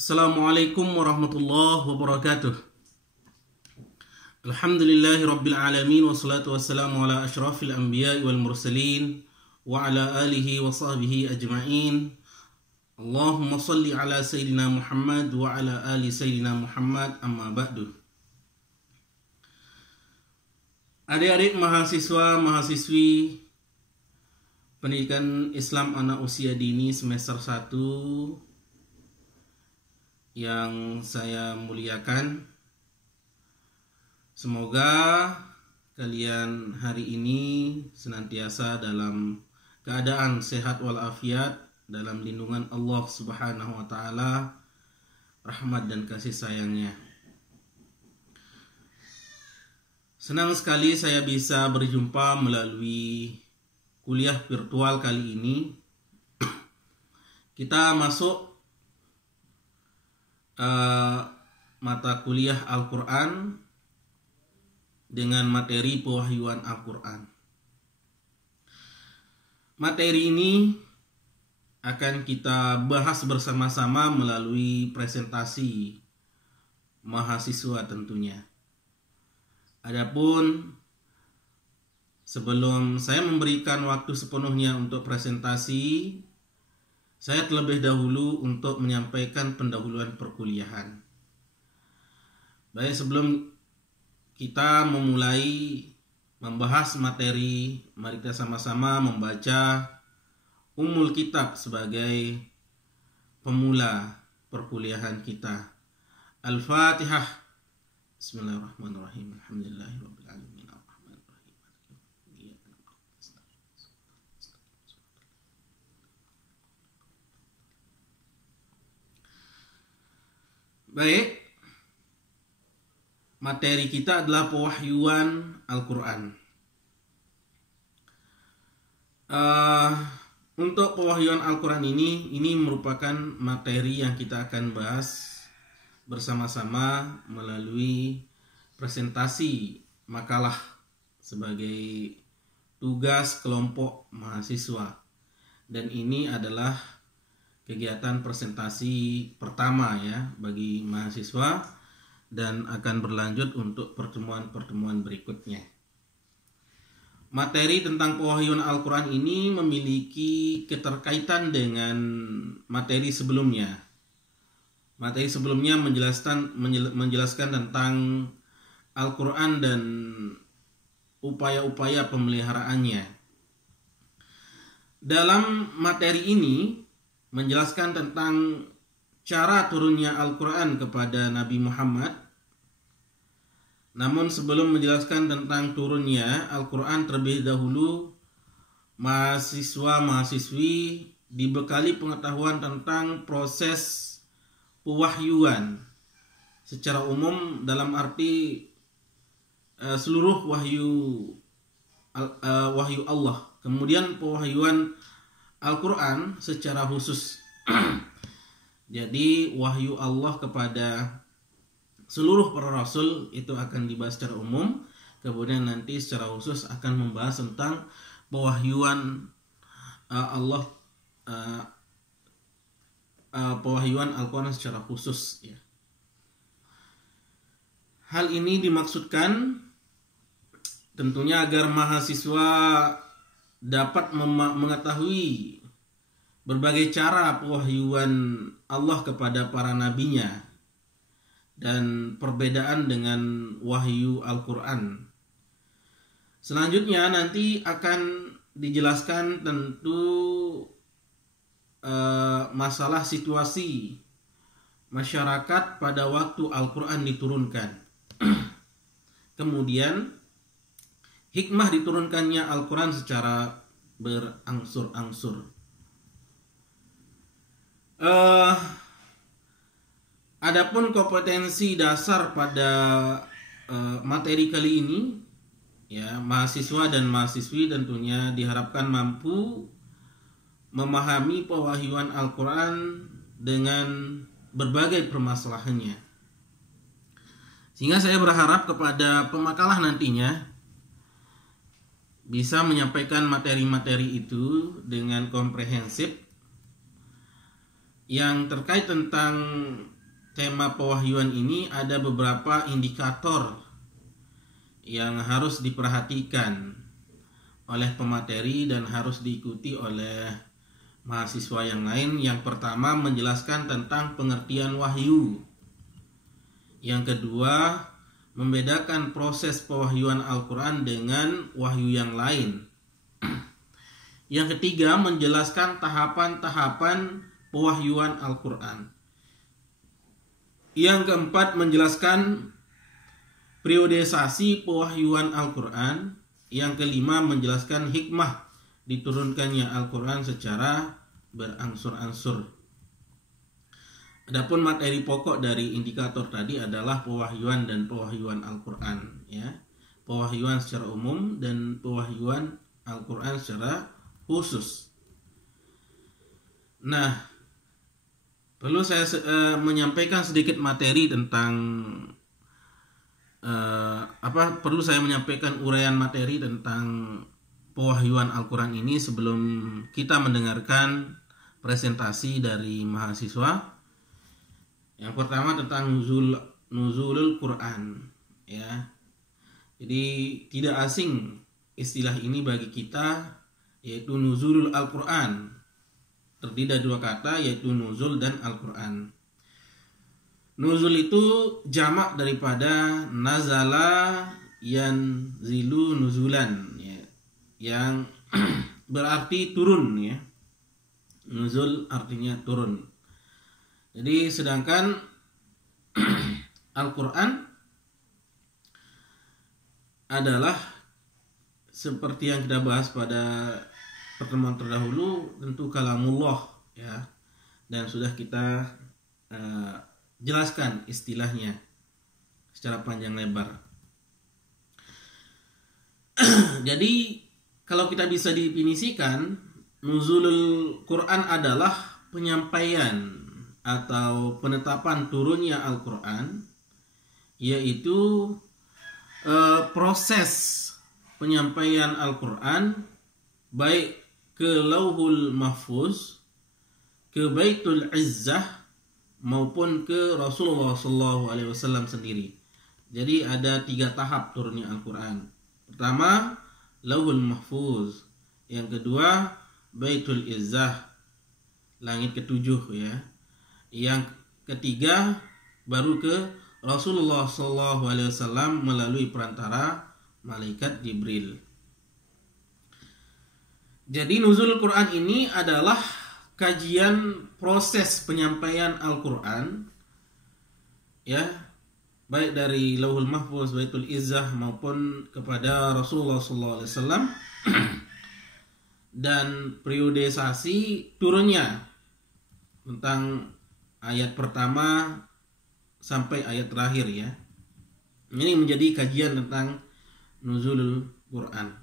Assalamualaikum warahmatullahi wabarakatuh. Alhamdulillahi rabbil alamin, wassalatu wassalamu ala ashrafil anbiya'i wal mursalin wa ala alihi wa sahbihi ajma'in. Allahumma salli ala sayyidina Muhammad wa ala ali sayyidina Muhammad, amma ba'du. Adik-adik mahasiswa, mahasiswi pendidikan Islam anak usia dini semester 1 yang saya muliakan, semoga kalian hari ini senantiasa dalam keadaan sehat walafiat, dalam lindungan Allah Subhanahu wa taala, rahmat dan kasih sayangnya. Senang sekali saya bisa berjumpa melalui kuliah virtual kali ini. Kita masuk mata kuliah Al-Quran dengan materi pewahyuan Al-Quran. Materi ini akan kita bahas bersama-sama melalui presentasi mahasiswa tentunya. Adapun sebelum saya memberikan waktu sepenuhnya untuk presentasi, saya terlebih dahulu untuk menyampaikan pendahuluan perkuliahan. Baik, sebelum kita memulai membahas materi, mari kita sama-sama membaca Ummul Kitab sebagai pemula perkuliahan kita. Al-Fatihah. Bismillahirrahmanirrahim. Alhamdulillahirabbil alamin. Baik, materi kita adalah pewahyuan Al-Quran. Untuk pewahyuan Al-Quran ini merupakan materi yang kita akan bahas bersama-sama melalui presentasi makalah sebagai tugas kelompok mahasiswa. Dan ini adalah kegiatan presentasi pertama ya bagi mahasiswa dan akan berlanjut untuk pertemuan-pertemuan berikutnya. Materi tentang pewahyuan Al-Quran ini memiliki keterkaitan dengan materi sebelumnya. Materi sebelumnya menjelaskan tentang Al-Quran dan upaya-upaya pemeliharaannya. Dalam materi ini menjelaskan tentang cara turunnya Al-Quran kepada Nabi Muhammad. Namun sebelum menjelaskan tentang turunnya Al-Quran, terlebih dahulu mahasiswa-mahasiswi dibekali pengetahuan tentang proses pewahyuan secara umum, dalam arti seluruh wahyu Allah, kemudian pewahyuan Al-Quran secara khusus. Jadi wahyu Allah kepada seluruh para rasul itu akan dibahas secara umum. Kemudian nanti secara khusus akan membahas tentang pewahyuan Allah, pewahyuan Al-Quran secara khusus ya. Hal ini dimaksudkan tentunya agar mahasiswa dapat mengetahui berbagai cara pewahyuan Allah kepada para nabinya dan perbedaan dengan wahyu Al-Quran. Selanjutnya nanti akan dijelaskan tentu masalah situasi masyarakat pada waktu Al-Quran diturunkan. Kemudian hikmah diturunkannya Al-Quran secara berangsur-angsur. Adapun kompetensi dasar pada materi kali ini ya, mahasiswa dan mahasiswi tentunya diharapkan mampu memahami pewahyuan Al-Quran dengan berbagai permasalahannya. Sehingga saya berharap kepada pemakalah nantinya bisa menyampaikan materi-materi itu dengan komprehensif yang terkait tentang tema pewahyuan ini ada beberapa indikator yang harus diperhatikan oleh pemateri dan harus diikuti oleh mahasiswa yang lain. Yang pertama, menjelaskan tentang pengertian wahyu. Yang kedua, membedakan proses pewahyuan Al-Quran dengan wahyu yang lain. Yang ketiga, menjelaskan tahapan-tahapan pewahyuan Al-Quran. Yang keempat, menjelaskan periodisasi pewahyuan Al-Quran. Yang kelima, menjelaskan hikmah diturunkannya Al-Quran secara berangsur-angsur. Adapun materi pokok dari indikator tadi adalah pewahyuan dan pewahyuan Al-Quran, ya. Pewahyuan secara umum dan pewahyuan Al-Quran secara khusus. Nah, perlu saya menyampaikan sedikit materi tentang perlu saya menyampaikan uraian materi tentang pewahyuan Al-Quran ini sebelum kita mendengarkan presentasi dari mahasiswa. Yang pertama tentang nuzulul Quran, ya. Jadi tidak asing istilah ini bagi kita, yaitu nuzulul Al-Quran. Terdiri dari dua kata, yaitu nuzul dan Al-Quran. Nuzul itu jamak daripada nazala yanzilu nuzulan, ya, yang berarti turun, ya. Nuzul artinya turun. Jadi sedangkan Al-Quran adalah seperti yang kita bahas pada pertemuan terdahulu, tentu kalamullah, ya, dan sudah kita jelaskan istilahnya secara panjang lebar. Jadi kalau kita bisa definisikan, nuzulul Quran adalah penyampaian atau penetapan turunnya Al-Quran, yaitu proses penyampaian Al-Quran baik ke Lauhul Mahfuz, ke Baitul Izzah, maupun ke Rasulullah SAW sendiri. Jadi ada 3 tahap turunnya Al-Quran. Pertama, Lauhul Mahfuz. Yang kedua, Baitul Izzah, langit ke-7, ya. Yang ketiga, baru ke Rasulullah SAW melalui perantara malaikat Jibril. Jadi nuzul Quran ini adalah kajian proses penyampaian Al-Quran, ya, baik dari Lauhul Mahfuz, Baitul Izzah maupun kepada Rasulullah SAW, dan periodisasi turunnya tentang ayat pertama sampai ayat terakhir, ya. Ini menjadi kajian tentang nuzulul Quran.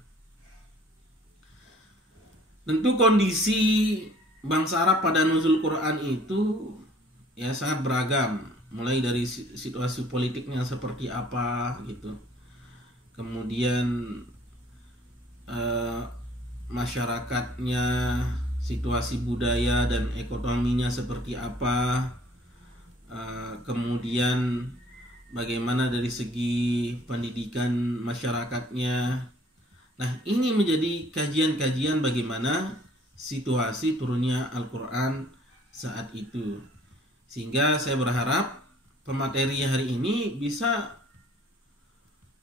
Tentu kondisi bangsa Arab pada nuzul Quran itu, ya, sangat beragam, mulai dari situasi politiknya seperti apa gitu, kemudian masyarakatnya, situasi budaya dan ekonominya seperti apa, kemudian bagaimana dari segi pendidikan masyarakatnya. Nah, ini menjadi kajian-kajian bagaimana situasi turunnya Al-Quran saat itu. Sehingga saya berharap pemateri hari ini bisa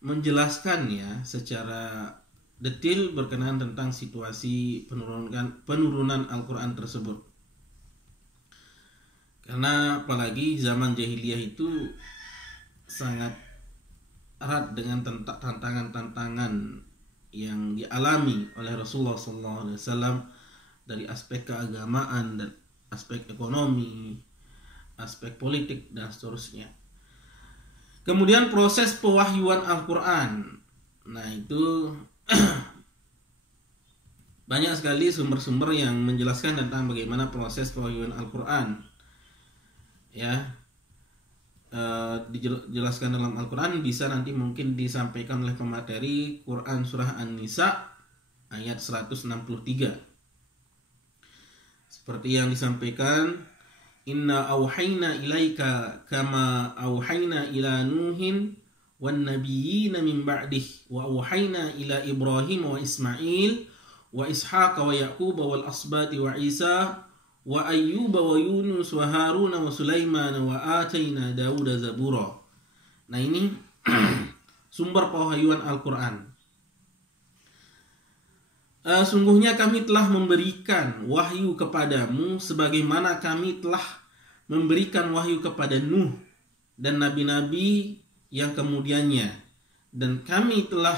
menjelaskan, ya, secara detail berkenaan tentang situasi penurunan Al-Quran tersebut. Karena apalagi zaman jahiliyah itu sangat erat dengan tantangan-tantangan yang dialami oleh Rasulullah SAW dari aspek keagamaan dan aspek ekonomi, aspek politik dan seterusnya. Kemudian proses pewahyuan Al-Quran. Nah, itu banyak sekali sumber-sumber yang menjelaskan tentang bagaimana proses pewahyuan Al-Quran, ya. Dijelaskan dalam Al-Quran, bisa nanti mungkin disampaikan oleh pemateri Quran Surah An-Nisa ayat 163. Seperti yang disampaikan, inna auhayna ilaika kama auhayna ila Nuhin wan nabiyyina min ba'dih wa auhayna ila Ibrahim wa Ismail wa Ishaq wa Yaqub wal asbati wa Isa wa Ayyub wa Yunus wa Harun wa Sulaiman wa atayna Dauda zabura. Nah, ini sumber pewahyuan Al-Quran. Sungguhnya kami telah memberikan wahyu kepadamu sebagaimana kami telah memberikan wahyu kepada Nuh dan nabi-nabi yang kemudiannya, dan kami telah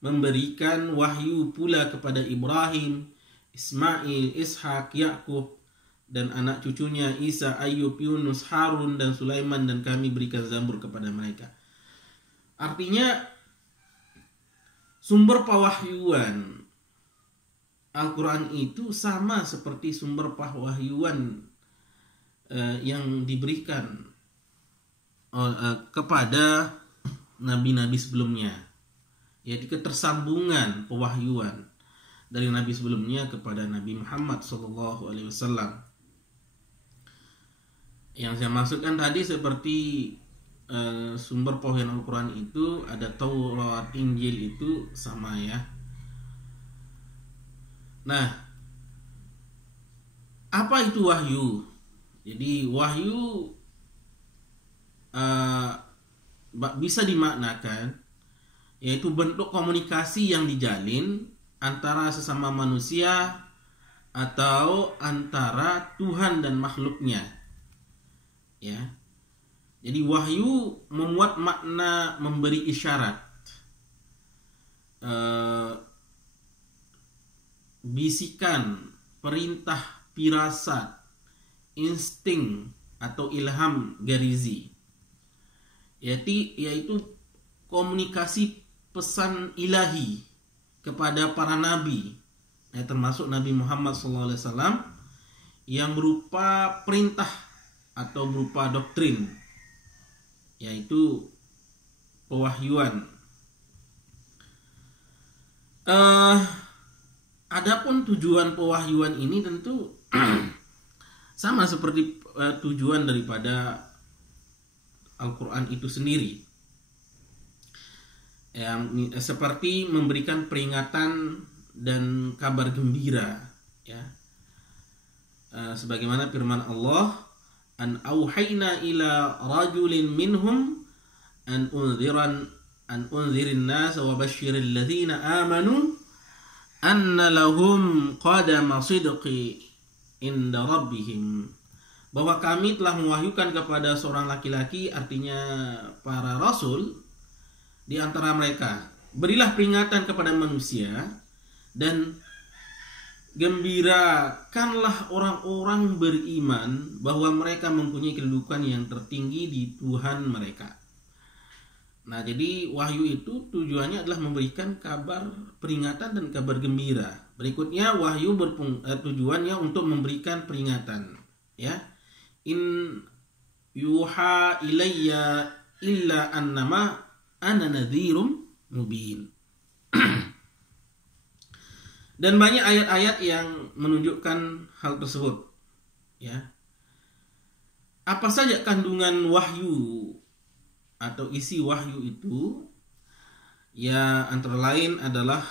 memberikan wahyu pula kepada Ibrahim, Ismail, Ishak, Yakub dan anak cucunya Isa, Ayub, Yunus, Harun dan Sulaiman, dan kami berikan Zabur kepada mereka. Artinya sumber pewahyuan Al-Quran itu sama seperti sumber pewahyuan yang diberikan kepada nabi-nabi sebelumnya, yaitu ketersambungan pewahyuan dari nabi sebelumnya kepada Nabi Muhammad SAW. Yang saya maksudkan tadi seperti sumber pewahyuan Al-Quran itu ada Taurat, Injil, itu sama ya. Nah, apa itu wahyu? Jadi wahyu bisa dimaknakan yaitu bentuk komunikasi yang dijalin antara sesama manusia atau antara Tuhan dan makhluknya. Ya. Jadi wahyu memuat makna memberi isyarat, bisikan, perintah, firasat, insting atau ilham garizi, yaitu komunikasi pesan ilahi kepada para nabi, termasuk Nabi Muhammad SAW, yang berupa perintah atau berupa doktrin, yaitu pewahyuan. Adapun tujuan pewahyuan ini tentu sama seperti tujuan daripada Al-Quran itu sendiri, seperti memberikan peringatan dan kabar gembira, ya. Sebagaimana firman Allah, an auhayna ila rajulin minhum an unzirin nas wa basyiril ladzina amanu anna lahum qadama sidqi inda rabbihim, bahwa kami telah mewahyukan kepada seorang laki-laki, artinya para rasul di antara mereka, berilah peringatan kepada manusia dan gembirakanlah orang-orang beriman bahwa mereka mempunyai kedudukan yang tertinggi di Tuhan mereka. Nah, jadi wahyu itu tujuannya adalah memberikan kabar peringatan dan kabar gembira. Berikutnya wahyu tujuannya untuk memberikan peringatan, ya. In yuha ilayya illa annama ana nadhirum mubin. Dan banyak ayat-ayat yang menunjukkan hal tersebut, ya. Apa saja kandungan wahyu atau isi wahyu itu? Ya, antara lain adalah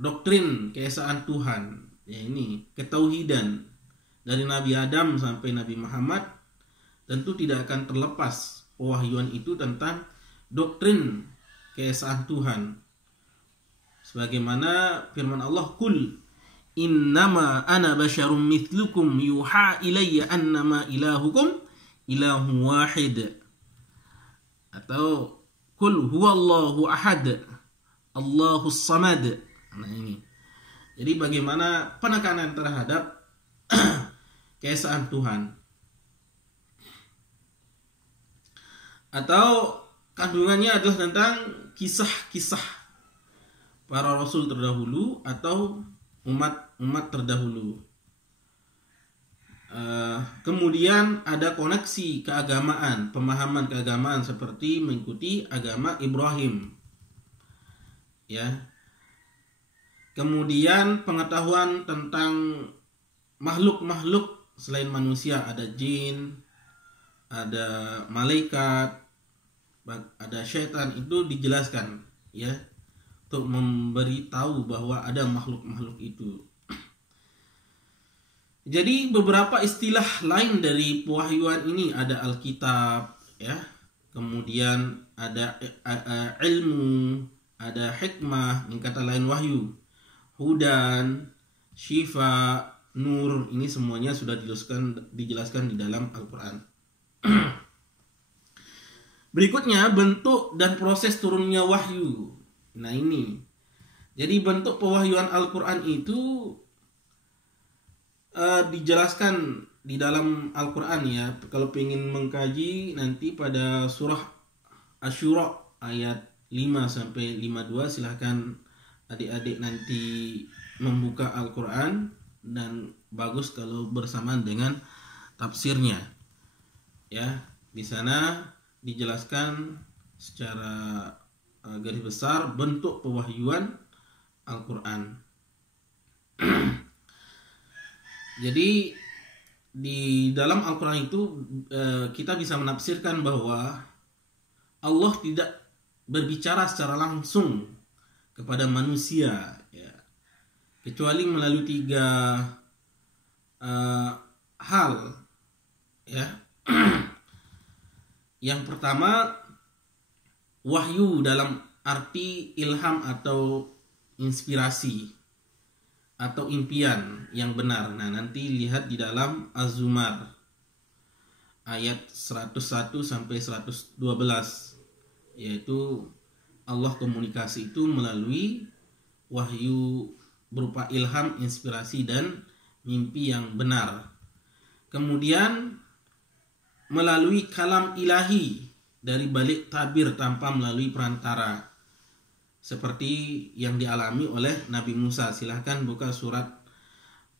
doktrin keesaan Tuhan, ya, ini ketauhidan dari Nabi Adam sampai Nabi Muhammad. Tentu tidak akan terlepas pewahyuan itu tentang doktrin keesaan Tuhan, sebagaimana firman Allah, kul innama ana basyarum mithlukum yuha ilayya annama ilahukum ilahu wahid, atau kul huwallahu ahad Allahus samad. Nah, ini jadi bagaimana penekanan terhadap keesaan Tuhan, atau kandungannya adalah tentang kisah-kisah para rasul terdahulu atau umat terdahulu. Kemudian ada koneksi keagamaan, pemahaman keagamaan seperti mengikuti agama Ibrahim, ya. Kemudian pengetahuan tentang makhluk-makhluk selain manusia, ada jin, ada malaikat, ada syaitan, itu dijelaskan ya, untuk memberitahu bahwa ada makhluk-makhluk itu. Jadi beberapa istilah lain dari pewahyuan ini ada Alkitab ya, kemudian ada ilmu, ada hikmah, yang kata lain wahyu, hudan, syifa, nur, ini semuanya sudah dijelaskan di dalam Al-Quran. Berikutnya bentuk dan proses turunnya wahyu. Nah ini, jadi bentuk pewahyuan Al-Quran itu dijelaskan di dalam Al-Quran ya. Kalau ingin mengkaji nanti pada surah Asy-Syura ayat 5-52, silahkan adik-adik nanti membuka Al-Quran, dan bagus kalau bersamaan dengan tafsirnya ya. Di sana dijelaskan secara garis besar bentuk pewahyuan Al-Quran. Jadi di dalam Al-Quran itu kita bisa menafsirkan bahwa Allah tidak berbicara secara langsung kepada manusia ya, kecuali melalui 3 hal ya. Yang pertama, wahyu dalam arti ilham atau inspirasi atau impian yang benar. Nah, nanti lihat di dalam Az-Zumar ayat 101-112, yaitu Allah komunikasi itu melalui wahyu berupa ilham, inspirasi, dan mimpi yang benar. Kemudian melalui kalam ilahi dari balik tabir tanpa melalui perantara, seperti yang dialami oleh Nabi Musa. Silahkan buka surat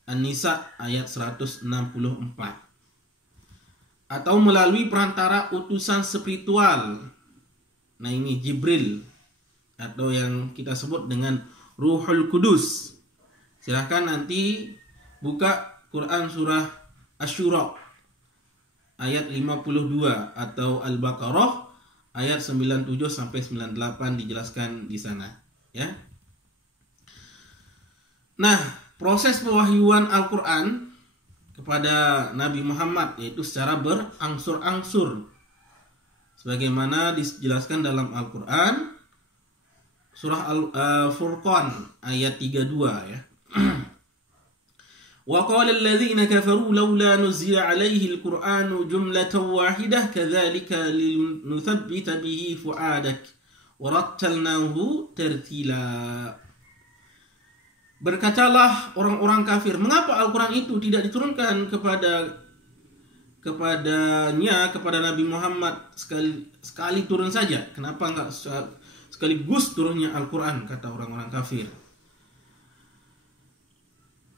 An-Nisa ayat 164. Atau melalui perantara utusan spiritual. Nah ini Jibril, atau yang kita sebut dengan Ruhul Kudus. Silahkan nanti buka Quran surah Asy-Syura ayat 52 atau Al-Baqarah ayat 97-98, dijelaskan di sana ya. Nah, proses pewahyuan Al-Quran kepada Nabi Muhammad yaitu secara berangsur-angsur, sebagaimana dijelaskan dalam Al-Quran surah Al-Furqan ayat 32 ya. Wa qala alladhina kafaru laula nuzila alaihi al-Qur'anu jumlatan wahidah kadzalika linuthabbita bihi fu'adak wa rattalnahu tartila. Berkatalah orang-orang kafir, mengapa Al-Quran itu tidak diturunkan kepada Nabi Muhammad sekali turun saja? Kenapa enggak sekaligus turunnya Al-Quran, kata orang-orang kafir.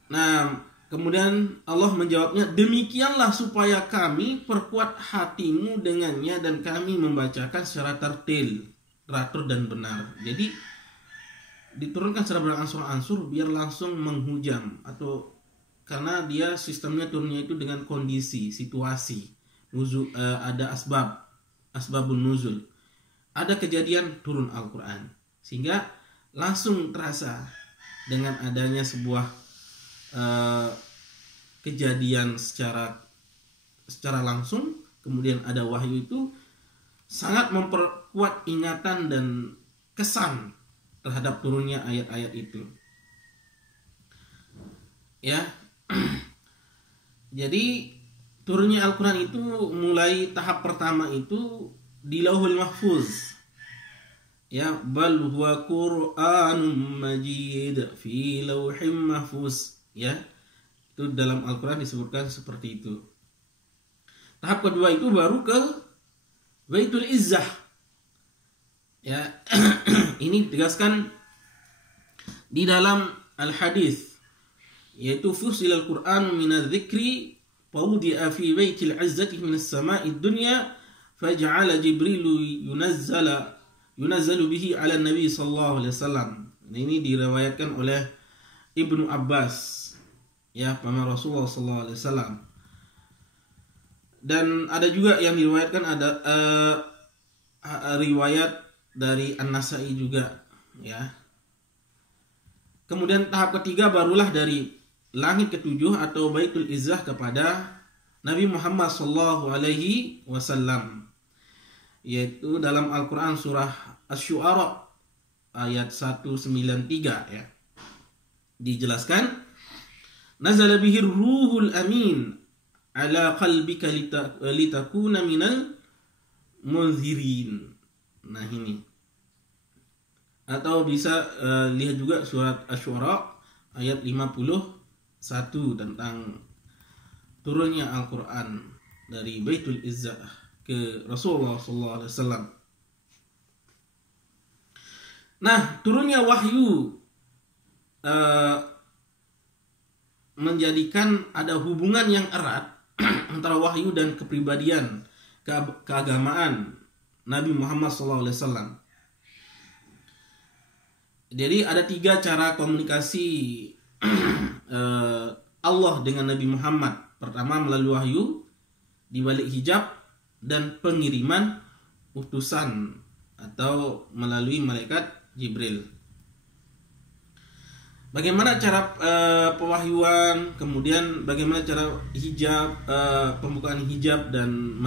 Nah, kemudian Allah menjawabnya, demikianlah supaya kami perkuat hatimu dengannya dan kami membacakan secara tertil, teratur dan benar. Jadi diturunkan secara berangsur-angsur biar langsung menghujam, atau karena dia sistemnya turunnya itu dengan kondisi, situasi, ada asbabun nuzul, ada kejadian turun Al-Quran, sehingga langsung terasa dengan adanya sebuah kejadian secara langsung, kemudian ada wahyu, itu sangat memperkuat ingatan dan kesan terhadap turunnya ayat-ayat itu ya. Jadi turunnya Al-Quran itu mulai tahap pertama itu di Lauhul Mahfuz ya, bal huwa Qur'anun Majid fi Lauhim Mahfuz ya, itu dalam Al-Quran disebutkan seperti itu. Tahap kedua itu baru ke Baitul Izzah ya. Ini ditegaskan di dalam Al-Hadis, yaitu fusil Al-Quran minadz-dzikri fawdi'a fi Baitil Izzati minas sama'id dunya faj'ala Jibrilu yunazzalu bihi 'ala Nabi sallallahu alaihi wasallam. Ini diriwayatkan oleh Ibnu Abbas ya, paman Rasulullah sallallahu alaihi wasallam. Dan ada juga yang diriwayatkan, ada riwayat dari An-Nasai juga, ya. Kemudian tahap ketiga barulah dari langit ketujuh atau Baitul Izzah kepada Nabi Muhammad SAW, yaitu dalam Al-Quran surah Asy-Syu'ara ayat 193, ya. Dijelaskan, nazala bihir ruhul amin ala qalbika litakuna minal munzirin. Nah ini, atau bisa lihat juga surat Asy-Syu'ara ayat 51 tentang turunnya Al-Quran dari Baitul Izzah ke Rasulullah SAW. Nah, turunnya wahyu menjadikan ada hubungan yang erat antara wahyu dan kepribadian, keagamaan Nabi Muhammad SAW. Jadi ada 3 cara komunikasi Allah dengan Nabi Muhammad. Pertama melalui wahyu di balik hijab, dan pengiriman utusan atau melalui malaikat Jibril. Bagaimana cara pewahyuan, kemudian bagaimana cara hijab, pembukaan hijab dan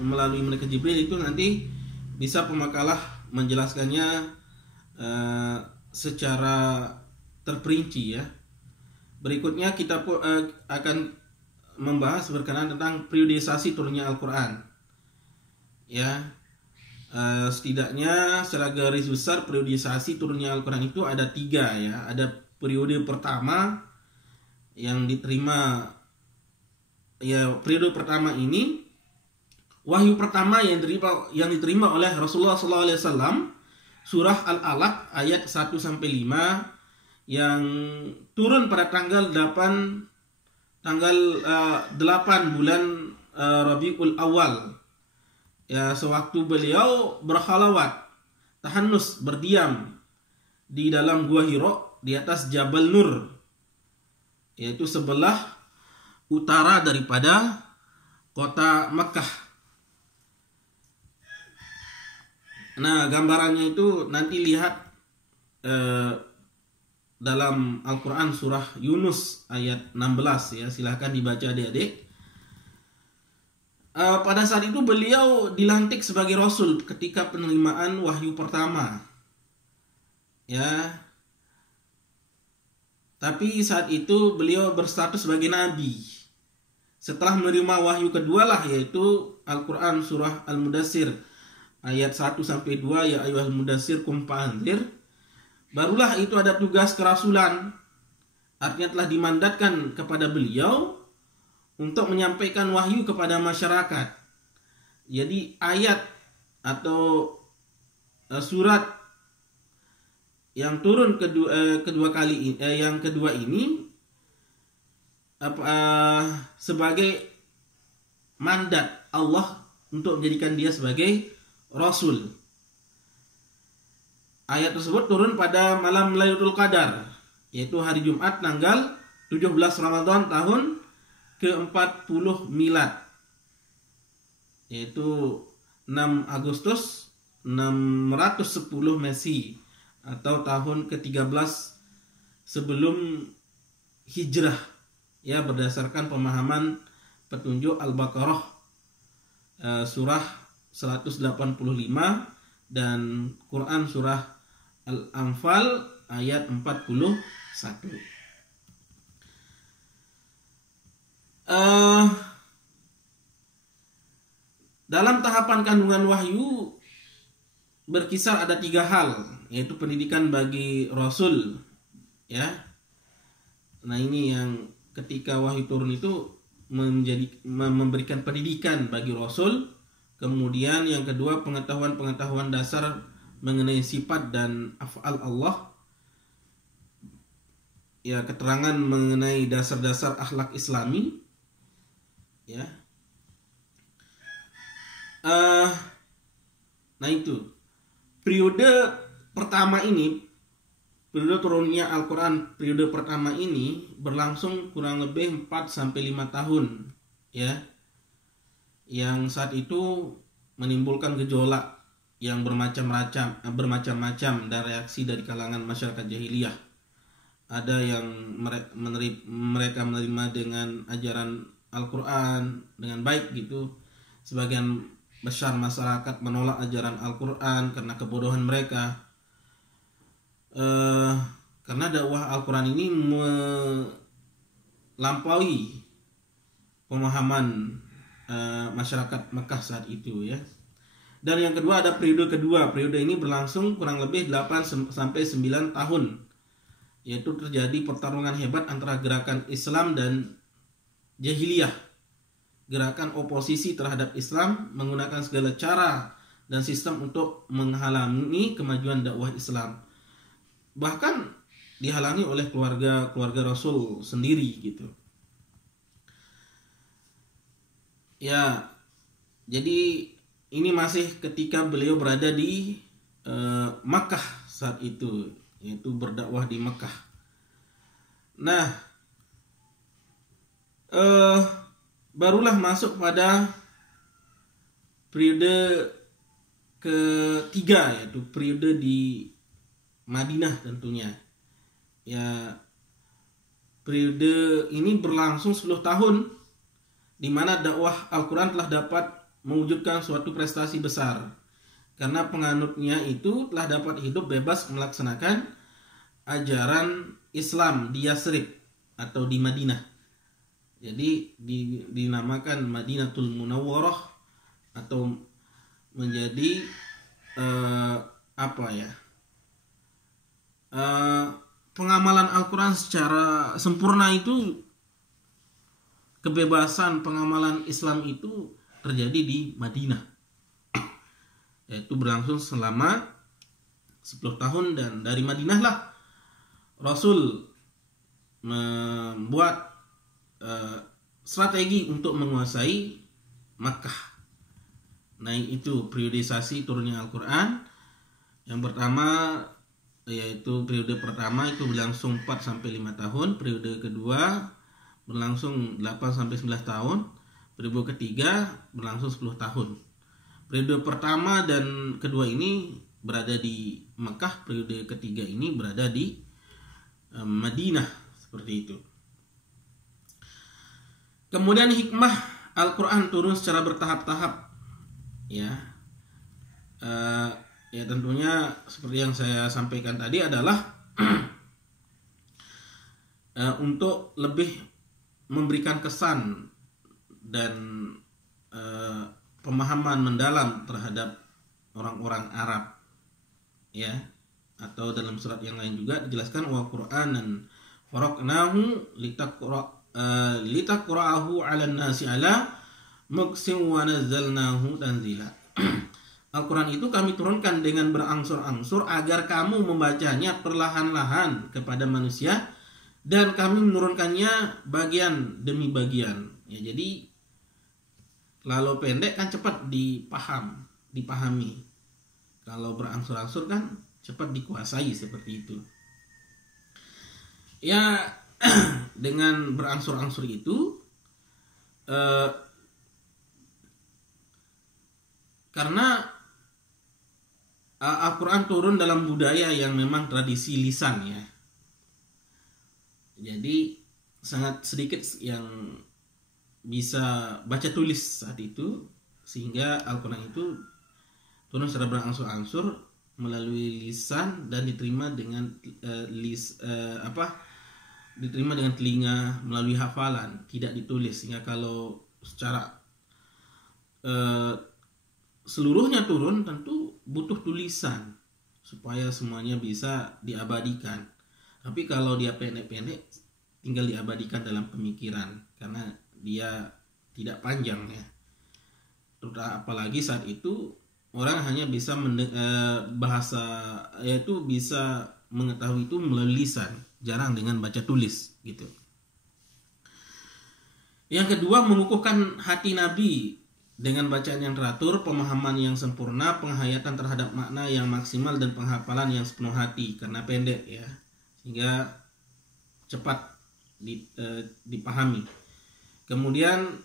melalui malaikat Jibril, itu nanti bisa pemakalah menjelaskannya secara terperinci, ya. Berikutnya kita akan membahas berkenaan tentang periodisasi turunnya Al-Quran, ya. Setidaknya secara garis besar periodisasi turunnya Al-Quran itu ada 3, ya. Ada periode pertama yang diterima, ya, periode pertama ini wahyu pertama yang diterima oleh Rasulullah SAW, surah Al-Alaq ayat 1-5, yang turun pada tanggal 8 bulan Rabiul Awal, ya, sewaktu beliau berkhalawat, tahannus, berdiam di dalam Gua Hira di atas Jabal Nur, yaitu sebelah utara daripada kota Mekah. Nah, gambarannya itu nanti lihat dalam Al-Quran surah Yunus ayat 16, ya. Silahkan dibaca adik-adik. Pada saat itu beliau dilantik sebagai Rasul ketika penerimaan wahyu pertama, ya. Tapi saat itu beliau berstatus sebagai Nabi. Setelah menerima wahyu kedua lah, yaitu Al-Quran surah Al-Mudassir ayat 1-2, ya ayyuhal mudassir qum fa'anzir, barulah itu ada tugas kerasulan. Artinya telah dimandatkan kepada beliau untuk menyampaikan wahyu kepada masyarakat. Jadi ayat atau surat yang turun yang kedua ini sebagai mandat Allah untuk menjadikan dia sebagai Rasul. Ayat tersebut turun pada malam Lailatul Qadar, yaitu hari Jumat tanggal 17 Ramadan tahun ke-40 Milad, yaitu 6 Agustus 610 Masehi atau tahun ke-13 sebelum Hijrah, ya, berdasarkan pemahaman petunjuk Al-Baqarah surah 185 dan Quran surah Al-Anfal ayat 41. Dalam tahapan kandungan wahyu berkisar ada 3 hal, yaitu pendidikan bagi Rasul, ya. Nah ini yang ketika wahyu turun itu memberikan pendidikan bagi Rasul. Kemudian yang kedua, pengetahuan dasar mengenai sifat dan af'al Allah, ya, keterangan mengenai dasar-dasar akhlak Islami, ya. Nah itu periode pertama ini, periode turunnya Al-Quran periode pertama ini berlangsung kurang lebih 4-5 tahun, ya. yang saat itu menimbulkan gejolak yang bermacam-macam dan reaksi dari kalangan masyarakat jahiliyah. Ada yang mereka menerima dengan ajaran Al-Quran dengan baik gitu. Sebagian besar masyarakat menolak ajaran Al-Quran karena kebodohan mereka. Karena dakwah Al-Quran ini melampaui pemahaman masyarakat Mekah saat itu ya. Dan yang kedua ada periode kedua. Periode ini berlangsung kurang lebih 8 sampai 9 tahun. Yaitu terjadi pertarungan hebat antara gerakan Islam dan jahiliyah. Gerakan oposisi terhadap Islam menggunakan segala cara dan sistem untuk menghalangi kemajuan dakwah Islam. Bahkan dihalangi oleh keluarga Rasul sendiri gitu. Ya, jadi ini masih ketika beliau berada di Makkah saat itu, yaitu berdakwah di Makkah. Nah, barulah masuk pada periode ketiga, yaitu periode di Madinah tentunya. Ya, periode ini berlangsung 10 tahun, di mana dakwah Al-Quran telah dapat mewujudkan suatu prestasi besar. Karena penganutnya itu telah dapat hidup bebas melaksanakan ajaran Islam di Yasrib atau di Madinah. Jadi dinamakan Madinatul Munawwarah atau menjadi pengamalan Al-Quran secara sempurna itu, kebebasan pengamalan Islam itu terjadi di Madinah, yaitu berlangsung selama 10 tahun. Dan dari Madinah lah Rasul membuat strategi untuk menguasai Makkah. Nah, itu periodisasi turunnya Al-Quran. Yang pertama, yaitu periode pertama itu berlangsung 4 sampai 5 tahun, periode kedua berlangsung 8 sampai 11 tahun, periode ketiga berlangsung 10 tahun. Periode pertama dan kedua ini berada di Mekah, periode ketiga ini berada di Madinah, seperti itu. Kemudian hikmah Al-Quran turun secara bertahap-tahap, ya. Ya tentunya seperti yang saya sampaikan tadi adalah untuk lebih memberikan kesan dan pemahaman mendalam terhadap orang-orang Arab, ya. Atau dalam surat yang lain juga dijelaskan wa Qur'anan faraqnahu litaqra'ahu 'alan nasi 'ala muksin wa nazzalnahu tanzila. Al-Quran itu kami turunkan dengan berangsur-angsur agar kamu membacanya perlahan-lahan kepada manusia, dan kami menurunkannya bagian demi bagian. Ya, jadi kalau pendek kan cepat dipahami. Kalau berangsur-angsur kan cepat dikuasai, seperti itu. Ya, dengan berangsur-angsur itu karena Al-Quran turun dalam budaya yang memang tradisi lisan, ya. Jadi sangat sedikit yang bisa baca tulis saat itu, sehingga Al-Quran itu turun secara berangsur-angsur melalui lisan dan diterima dengan diterima dengan telinga melalui hafalan, tidak ditulis. Sehingga kalau secara seluruhnya turun, tentu butuh tulisan supaya semuanya bisa diabadikan. Tapi kalau dia pendek-pendek, tinggal diabadikan dalam pemikiran karena dia tidak panjang, ya. Apalagi saat itu orang hanya bisa bahasa, yaitu bisa mengetahui itu melalui lisan, jarang dengan baca tulis, gitu. Yang kedua, mengukuhkan hati Nabi dengan bacaan yang teratur, pemahaman yang sempurna, penghayatan terhadap makna yang maksimal, dan penghafalan yang sepenuh hati. Karena pendek, ya, sehingga cepat dipahami. Kemudian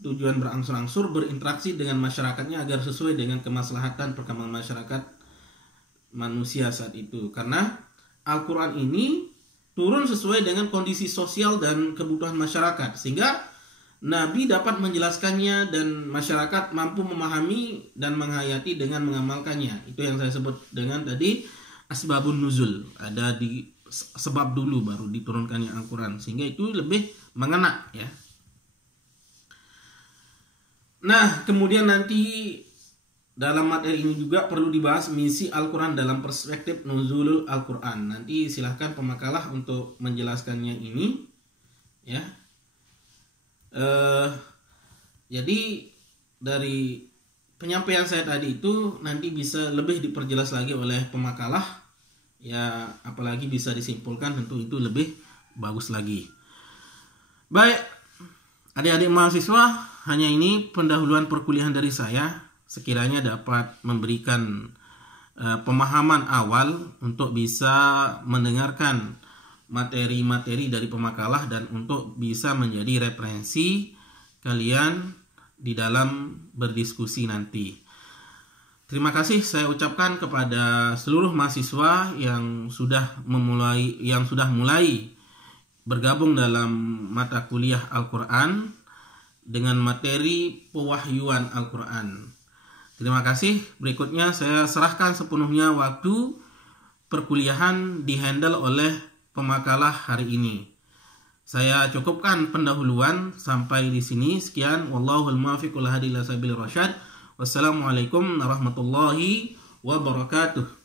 tujuan berangsur-angsur berinteraksi dengan masyarakatnya agar sesuai dengan kemaslahatan perkembangan masyarakat manusia saat itu. Karena Al-Quran ini turun sesuai dengan kondisi sosial dan kebutuhan masyarakat, sehingga Nabi dapat menjelaskannya dan masyarakat mampu memahami dan menghayati dengan mengamalkannya. Itu yang saya sebut dengan tadi asbabun nuzul. Ada di sebab dulu baru diturunkannya Al-Quran, sehingga itu lebih mengena ya. Nah, kemudian nanti dalam materi ini juga perlu dibahas misi Al-Quran dalam perspektif nuzulul Al-Quran. Nanti silahkan pemakalah untuk menjelaskannya ini ya. Jadi dari penyampaian saya tadi itu nanti bisa lebih diperjelas lagi oleh pemakalah ya, apalagi bisa disimpulkan, tentu itu lebih bagus lagi. Baik, adik-adik mahasiswa, hanya ini pendahuluan perkuliahan dari saya, sekiranya dapat memberikan pemahaman awal untuk bisa mendengarkan materi-materi dari pemakalah dan untuk bisa menjadi referensi kalian di dalam berdiskusi nanti. Terima kasih saya ucapkan kepada seluruh mahasiswa yang sudah mulai bergabung dalam mata kuliah Al-Quran dengan materi pewahyuan Al-Quran. Terima kasih. Berikutnya saya serahkan sepenuhnya waktu perkuliahan dihandle oleh pemakalah hari ini. Saya cukupkan pendahuluan sampai di sini. Sekian, wallahul muwaffiq wal hadi ila sabilir rasyad. Wassalamualaikum warahmatullahi wabarakatuh.